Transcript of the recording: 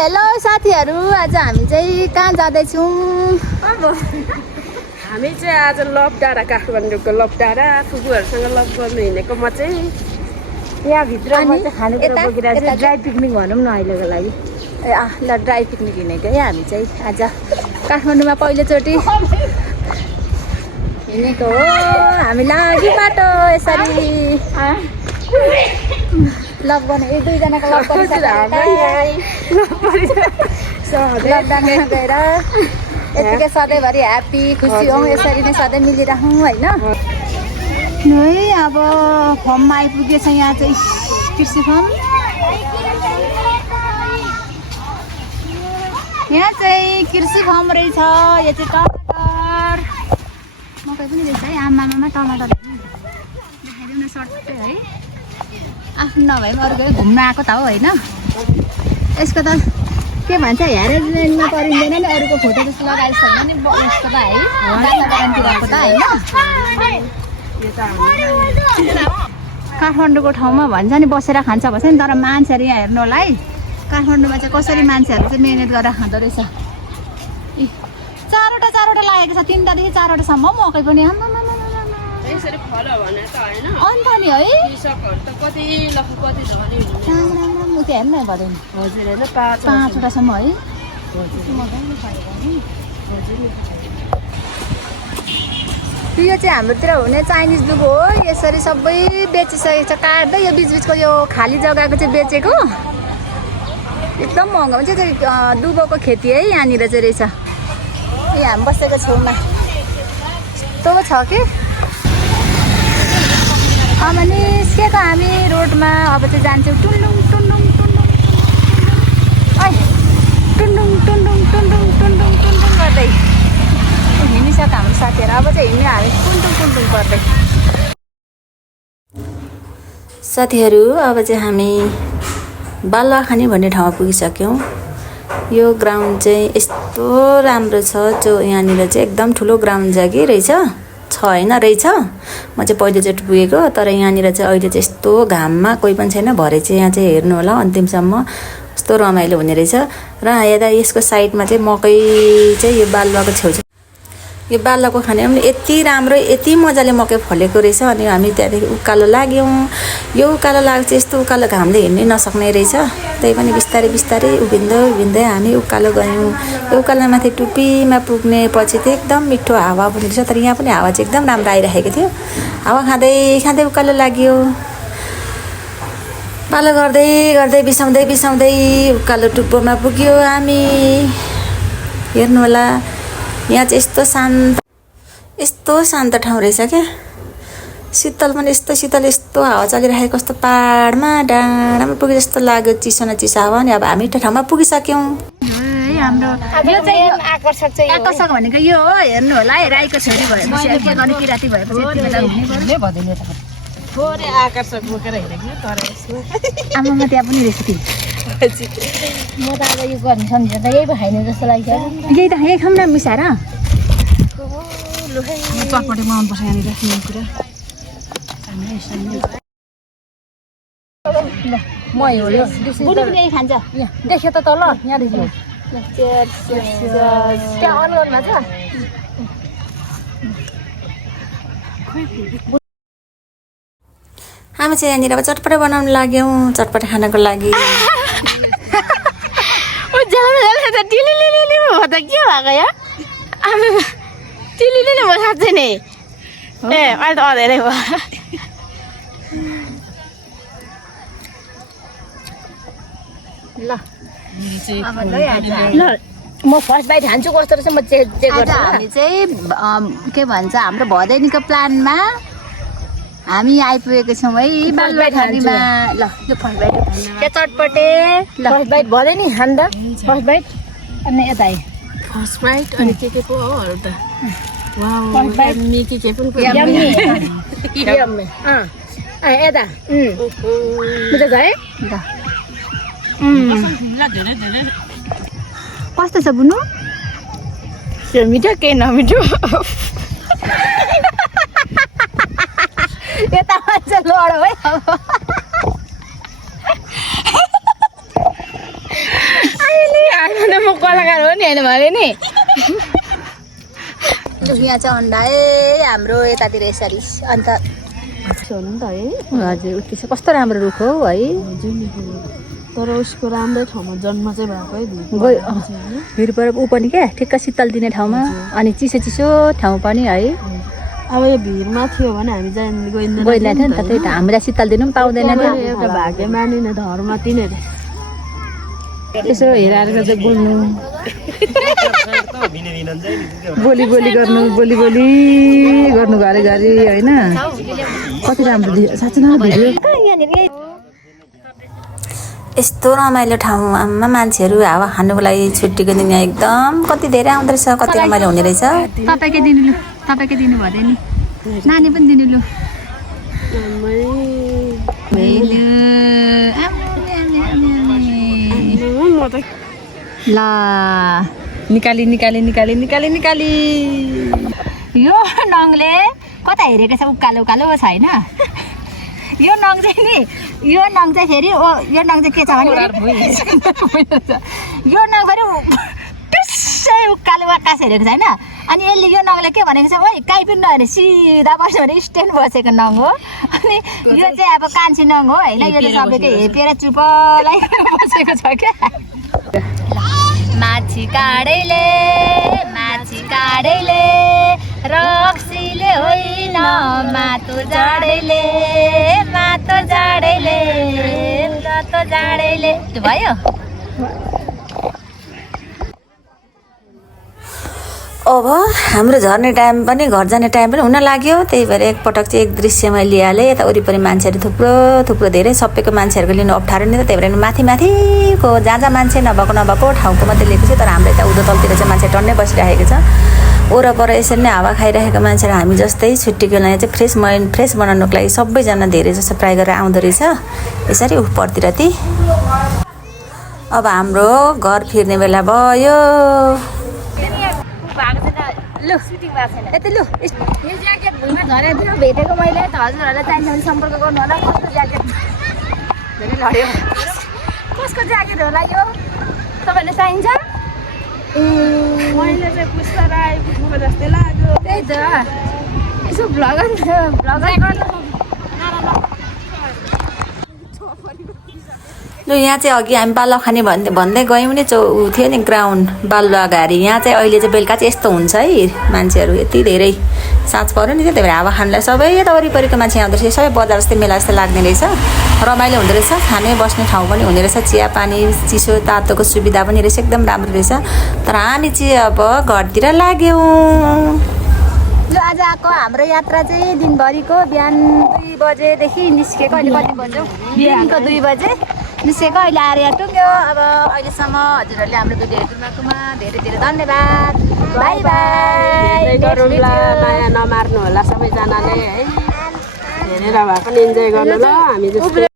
Hello साथीहरु, आज हामी चाहिँ कहाँ जाँदैछौँ? हामी चाहिँ आज लभ डाँडा, काठमाडौँको लभ डाँडा फुपूहरुसँग लभ गर्नु हिँडेको। म चाहिँ यहाँ भित्र खानेकुरा बोकिरहेको छु। ड्राई पिकनिक भनौँ न अहिलेको लागि। ल ड्राई पिकनिक हिँडेको है हामी चाहिँ आज काठमाडौँमा पहिलोचोटि हिँडेको हो। हामी लागि बाटो यसरी लभ गर्ने एक दुईजनाको लभ गरिसकेर गएर यतिकै सधैँभरि ह्याप्पी खुसी हौँ, यसरी नै सधैँ मिलिरहौँ होइन। है अब फर्ममा आइपुगेछ यहाँ चाहिँ कृषि फर्म। यहाँ चाहिँ कृषि फर्म रहेछ। यो चाहिँ टमाटर मकै पनि रहेछ है। आमामा टमाटर देखाइदिउँ न सर्टै है। आफ्नो नभए पनि अरूकै घुम्न आएको त हो होइन। यसको त के भन्छ हेरेजमेन्टमा परिँदैन नि, अरूको फोटो जस्तो लगाएको छैन नि यसको त है, वातावरणतिरको त होइन। काठमाडौँको ठाउँमा भन्छ नि बसेर खान्छ भन्छ नि, तर मान्छेहरू यहाँ हेर्नु होला है, काठमाडौँमा चाहिँ कसरी मान्छेहरू चाहिँ मिहिनेत गरेर खाँदो रहेछ। चारवटा लागेको छ, 3टादेखि 4वटासम्म मकै पनि यसरी फल भने त हैन अन्त नि है। कृषकहरु त कति लख कति धनी हुनुहुन्छ। राम्रो त्यो हेर्नु है भदै हजुर हैन 5वटासम्म है। यो चाहिँ हाम्रोतिर हुने चाइनिज दुबो हो। यसरी सबै बेचिसकेको छ काट्दै। यो बिचबिचको यो खाली जग्गाको चाहिँ बेचेको एकदम महँगो हुन्छ। चाहिँ दुबोको खेती है यहाँनिर चाहिँ रहेछ। यहाँ हामी बसेको छेउमा यस्तो छ कि अब निस्केको हामी रोडमा। अब चाहिँ जान्छौँ टुन्डुङ टुन्डुङ टुन्डुङ टुन्डुङ टुन्डुङ टुन्डुङ टुन्डुङ टुन्डुङ गर्दै हिँडिसक्यो हाम्रो साथीहरू। अब चाहिँ हिँड्ने हामी टुन्डुङ टुन्डुङ गर्दै। साथीहरू अब चाहिँ हामी बालुवाखानी भन्ने ठाउँमा पुगिसक्यौँ। यो ग्राउन्ड चाहिँ यस्तो राम्रो छ, जो यहाँनिर चाहिँ एकदम ठुलो ग्राउन्ड जागी रहेछ होइन रहेछ। म चाहिँ पहिलोचोटि पुगेको, तर यहाँनिर चाहिँ अहिले चाहिँ यस्तो घाममा कोही पनि छैन। भरे चाहिँ यहाँ चाहिँ हेर्नु होला अन्तिमसम्म यस्तो रमाइलो हुने रहेछ। र यता यसको साइडमा चाहिँ मकै चाहिँ यो बालुवाको छेउछाउ यो बालुवाको खाने पनि यति राम्रो यति मजाले मकै फलेको रहेछ। अनि हामी त्यहाँदेखि उकालो लाग्यौँ। यो उकालो लाग्छ यस्तो उकालो घामले हिँड्नै नसक्ने रहेछ। त्यही पनि बिस्तारै बिस्तारै उभिँदै हामी उकालो गयौँ। यो उकालोमाथि टुप्पीमा पुग्ने पछि चाहिँ एकदम मिठो हावा पनि रहेछ। तर यहाँ पनि हावा चाहिँ एकदम राम्रो आइरहेको थियो। हावा खाँदै उकालो लाग्यो। पालो गर्दै बिसाउँदै उकालो टुप्पोमा पुग्यो हामी। हेर्नु होला यहाँ चाहिँ यस्तो शान्त ठाउँ रहेछ क्या। शीतल पनि यस्तो शीतल, यस्तो हावा चलिरहेको कस्तो पाहाडमा डाँडामा पुगे जस्तो लाग्यो। चिसो न चिसो हावा। अनि अब हामी त्यो ठाउँमा पुगिसक्यौँ। हाम्रो यो चाहिँ आकर्षक भनेको यो हो। हेर्नु होला है, राईको छोरी भएपछि के गर्ने, किराती भएपछि थोरै आकर्षक बोकेर हिँडेको तर यसमा आमामा त्यहाँ पनि रहेछ कि। म त अब यो गर्ने सम्झेर त यही पो खाइने जस्तो लाग्छ। यही खाऊँ न मिसाएर। चटपटे मनपर्छ यहाँनिर कुरा। म हो यो बुढी पनि यही खान्छ। देख्यो त ल यहाँदेखि त्यहाँ अनुहारमा छ। हामी चाहिँ यहाँनिर अब चटपटे बनाउनु लाग्यौँ, चटपटे खानको लागि। के भएको या चिल्ली नै भयो साँच्चै नै। ए अहिले त अँधेरै भयो। ल म फर्स्ट बाइट खान्छु कस्तो रहेछ म चेक गर्छु। हामी चाहिँ के भन्छ हाम्रो भदैनीको प्लानमा हामी आइपुगेको छौँ है बालुवाखानीमा। ल यो फर्स्ट बाइट त्यो चटपटे फर्स्ट बाइट भयो नि खान्दा। फर्स्ट बाइट अनि यता है फर्स्ट बाइट अनि के पो हो अरू त। वाउ मिकी के पनि यम्मी यता बुझ्छ है। कस्तो छ बुनु? मिठो केही नमिठो। यता मान्छे लडो है। अब कलाकार हो नि होइन भने नि यहाँ चाहिँ अन्डाए हाम्रो यतातिर यसरी अन्त हुनु नि त है हजुर उत्ति चाहिँ कस्तो राम्रो रुख हो है तर उसको राम्रै ठाउँमा जन्म चाहिँ भएको है भिर पर ऊ पनि क्या ठिक्क शीतल दिने ठाउँमा अनि चिसो चिसो ठाउँ पनि है अब यो भिरमा थियो भने हामी गइँदैन थियो नि त त्यही त हामीलाई शीतल दिनु पनि पाउँदैन थियो एउटा भाग्य मानिने धर्म तिनीहरू यसो हेराएर चाहिँ बोल्नु बोली गर्नु घरि होइन कति राम्रो साँच्चै न भिडियो यस्तो रमाइलो ठाउँमा मान्छेहरू हावा खानुको लागि छुट्टीको दिन यहाँ एकदम कति धेरै आउँदो रहेछ कति रमाइलो हुने रहेछ तपाईँकै दिनु लु तपाईँकै दिनु भयो नि नानी पनि दिनु लु ल निकाली यो नङले कता हेरेको छ उकालो उकालो छ होइन यो नङ चाहिँ नि यो नङ चाहिँ फेरि यो नङ चाहिँ के छ भने यो नङ फेरि टुस्सै उकालो आकाश हेरेको छ होइन अनि यसले यो नङले के भनेको छ ओइ काहीँ पनि नहेरे सिधा बस्यो भने स्ट्यान्ड बसेको नङ हो अनि यो चाहिँ अब कान्छी नङ हो होइन यो चाहिँ सबैको हेपेर चुप बसेको छ क्या माछी काँडैले रक्सीले होइन मातो जाडैले रातो जाडैले त्यो भयो अब हाम्रो झर्ने टाइम पनि घर जाने टाइम पनि हुन लाग्यो त्यही भएर एकपटक चाहिँ एक दृश्यमा लिइहालेँ यता वरिपरि मान्छेहरू थुप्रो धेरै सबैको मान्छेहरूको लिनु अप्ठ्यारो नि त त्यही भएर माथिको जहाँ मान्छे नभएको ठाउँको मात्रै लिएको छु तर हाम्रो यता उँधोतलतिर चाहिँ मान्छे टन्नै बसिरहेको छ वरपर यसरी नै हावा खाइरहेको मान्छेहरू हामी जस्तै छुट्टीको लागि चाहिँ फ्रेस बनाउनुको लागि सबैजना धेरै जस्तो ट्राई गरेर आउँदो रहेछ यसरी उपरतिर ती अब हाम्रो घर फिर्ने बेला भयो लु सुटिङ भएको छैन यति लु यो ज्याकेट भुइँमा झरेर दिनु भेटेको मैले त हजुरहरूलाई चाहिन्छ भने सम्पर्क गर्नु होला कस्तो ज्याकेट धेरै लड्यो कसको ज्याकेट होला यो तपाईँलाई चाहिन्छ मैले चाहिँ पुष्पा राई पुग्नुको जस्तै लाग्यो त्यही त यसो भ्लगर गर्नु लु यहाँ चाहिँ अघि हामी बालुवा खाने भन्दै गयौँ नि ऊ थियो नि ग्राउन्ड बालुवा घारी यहाँ चाहिँ अहिले चाहिँ बेलुका चाहिँ यस्तो हुन्छ है मान्छेहरू यति धेरै साँझ पऱ्यो नि त्यही भएर हावा खानलाई सबै यता वरिपरिको मान्छे आउँदो रहेछ सबै बजार जस्तै मेला जस्तै लाग्ने रहेछ रमाइलो हुँदो रहेछ खाने बस्ने ठाउँ पनि हुने रहेछ चिया पानी चिसो तातोको सुविधा पनि रहेछ एकदम राम्रो रहेछ तर हामी चाहिँ अब घरतिर लाग्यौँ लु आजको हाम्रो यात्रा चाहिँ दिनभरिको बिहान 2 बजेदेखि निस्केको अहिले कति बज्यो बिहानको 2 बजे निस्केको अहिले आएर यहाँ टुङ्ग्यो अब अहिलेसम्म हजुरहरूले हाम्रो भिडियो हेर्नुभएकोमा धेरै धेरै धन्यवाद बाई बाई नयाँ नमार्नु होला सबैजनाले है हेरेर भए पनि इन्जोय गर्नु ल हामी जस्तो